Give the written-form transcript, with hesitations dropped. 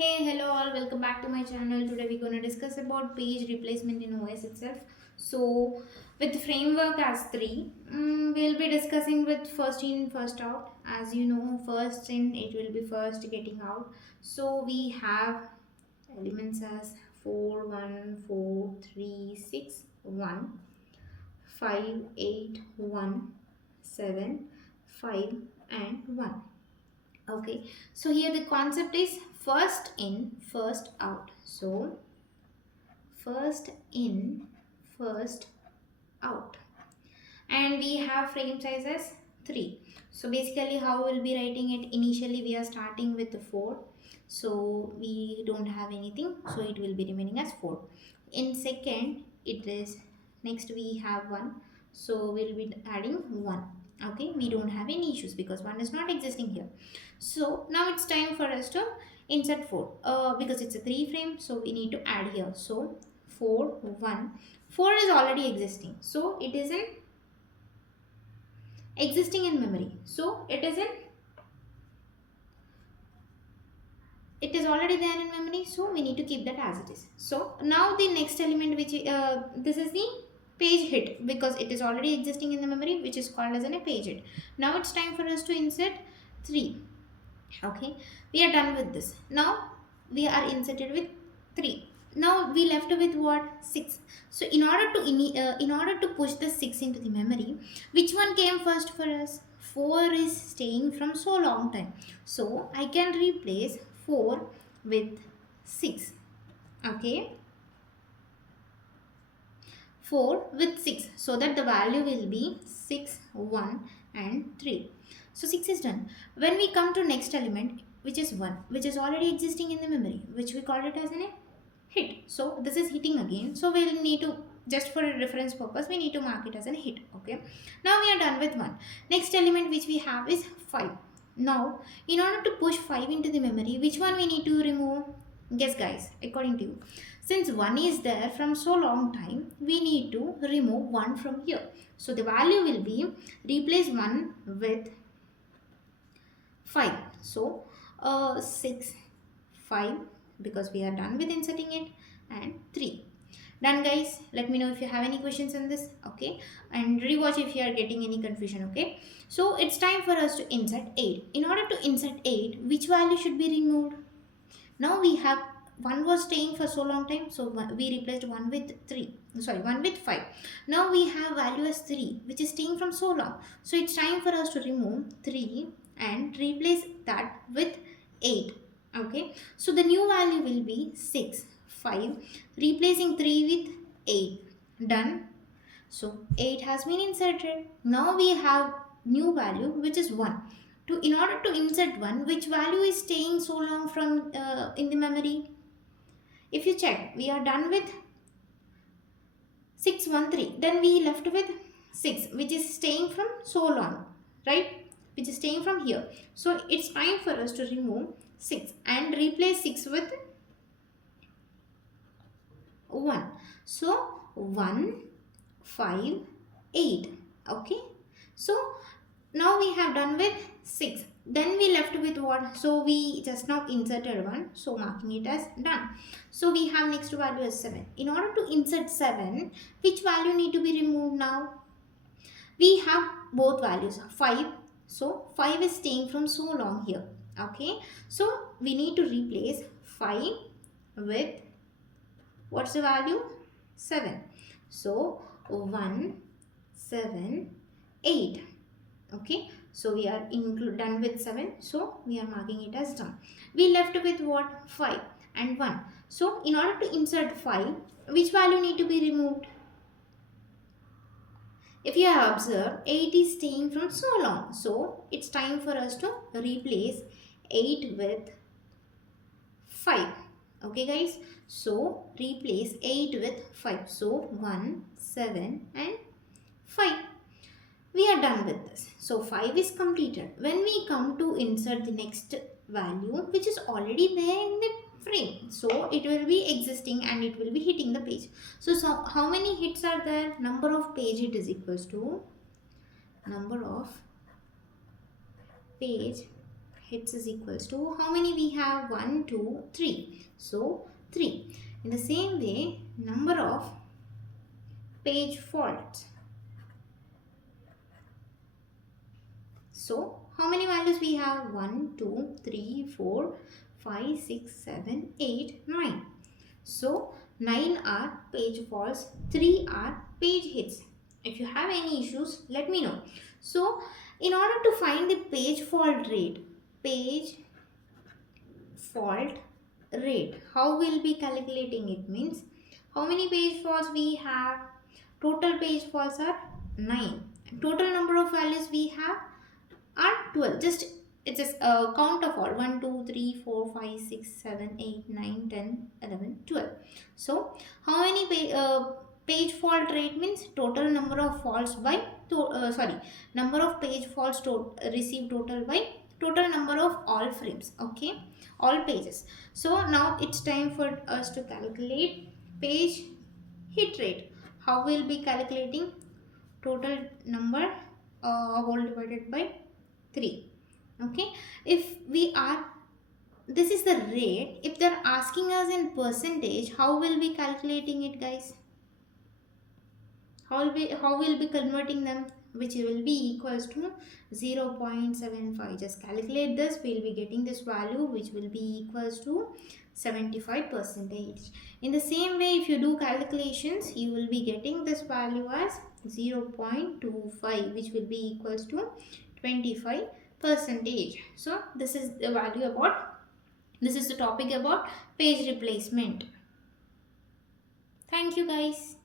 Hey, hello all, welcome back to my channel. Today we're going to discuss about page replacement in OS itself. So with framework as three, we'll be discussing with first in, first out. As you know, first in, it will be first getting out. So we have elements as 4, 1, 4, 3, 6, 1, 5, 8, 1, 7, 5 and 1. Okay, so here the concept is first in, first out. So first in, first out, and we have frame size as 3. So basically how we'll be writing it, initially we are starting with the 4, so we don't have anything, so it will be remaining as 4. In second it is, next we have 1, so we'll be adding 1. Okay, we don't have any issues because 1 is not existing here. So now it's time for us to insert 4, because it's a 3 frame, so we need to add here. So 4, 1, 4 is already existing, so it is in existing in memory, so it is already there in memory, so we need to keep that as it is. So now the next element, which this is the page hit, because it is already existing in the memory, which is called as a page hit. Now it's time for us to insert 3. Okay, we are done with this. Now we are inserted with 3. Now we left with what? 6. So in order to push the 6 into the memory, which one came first for us? 4 is staying from so long time, so I can replace 4 with 6. Okay, 4 with 6, so that the value will be 6, 1 and 3. So 6 is done. When we come to next element, which is 1, which is already existing in the memory, which we call it as a hit. So this is hitting again, so we will need to, just for a reference purpose, we need to mark it as a hit. Okay, now we are done with 1. Next element which we have is 5. Now in order to push 5 into the memory, which one we need to remove? Guess guys, according to you. Since 1 is there from so long time, we need to remove 1 from here. So the value will be, replace 1 with 5. So 6, 5, because we are done with inserting it, and 3. Done guys. Let me know if you have any questions on this. Okay, and rewatch if you are getting any confusion. Okay, so it's time for us to insert 8. In order to insert 8, which value should be removed? Now we have 1 was staying for so long time, so we replaced 1 with 3, sorry, 1 with 5. Now we have value as 3, which is staying from so long, so it's time for us to remove 3 and replace that with 8. Okay, so the new value will be 6, 5, replacing 3 with 8. Done. So 8 has been inserted. Now we have new value, which is 1. In order to insert 1, which value is staying so long from in the memory? If you check, we are done with 613. Then we left with 6, which is staying from so long, right? Which is staying from here. So it's time for us to remove 6 and replace 6 with 1. So 1, 5, 8. Okay. So now we have done with 6. Then we left with what? So we just now inserted 1. So marking it as done. So we have next value as 7. In order to insert 7, which value need to be removed now? We have both values, 5. So 5 is staying from so long here. Okay. So we need to replace 5 with, what's the value? 7. So 1, 7, 8. Okay, so we are done with 7, so we are marking it as done. We left with what? 5 and 1. So in order to insert 5, which value need to be removed? If you have observed, 8 is staying from so long, so it's time for us to replace 8 with 5. Okay guys, so replace 8 with 5. So 1, 7 and 5. We are done with this. So 5 is completed. When we come to insert the next value, which is already there in the frame, so it will be existing and it will be hitting the page. So how many hits are there? Number of page hit is equals to number of page hits is equals to how many we have? 1, 2, 3. So 3. In the same way, number of page faults. So how many values we have? 1, 2, 3, 4, 5, 6, 7, 8, 9. So 9 are page faults, 3 are page hits. If you have any issues, let me know. So in order to find the page fault rate, how we'll be calculating it means how many page faults we have? Total page faults are 9. Total number of values we have are 12. It's just a count of all 1, 2, 3, 4, 5, 6, 7, 8, 9, 10, 11, 12. So how many page fault rate means total number of faults by number of page faults received total by total number of all frames. Okay, all pages. So now it's time for us to calculate page hit rate. How we'll be calculating? Total number whole divided by 3. Okay, if we are, this is the rate. If they're asking us in percentage, how will we calculating it, guys? How will be converting them? Which will be equals to 0.75. Just calculate this. We'll be getting this value, which will be equals to 75%. In the same way, if you do calculations, you will be getting this value as 0.25, which will be equals to 25%. So this is the value about, this is the topic about page replacement. Thank you, guys.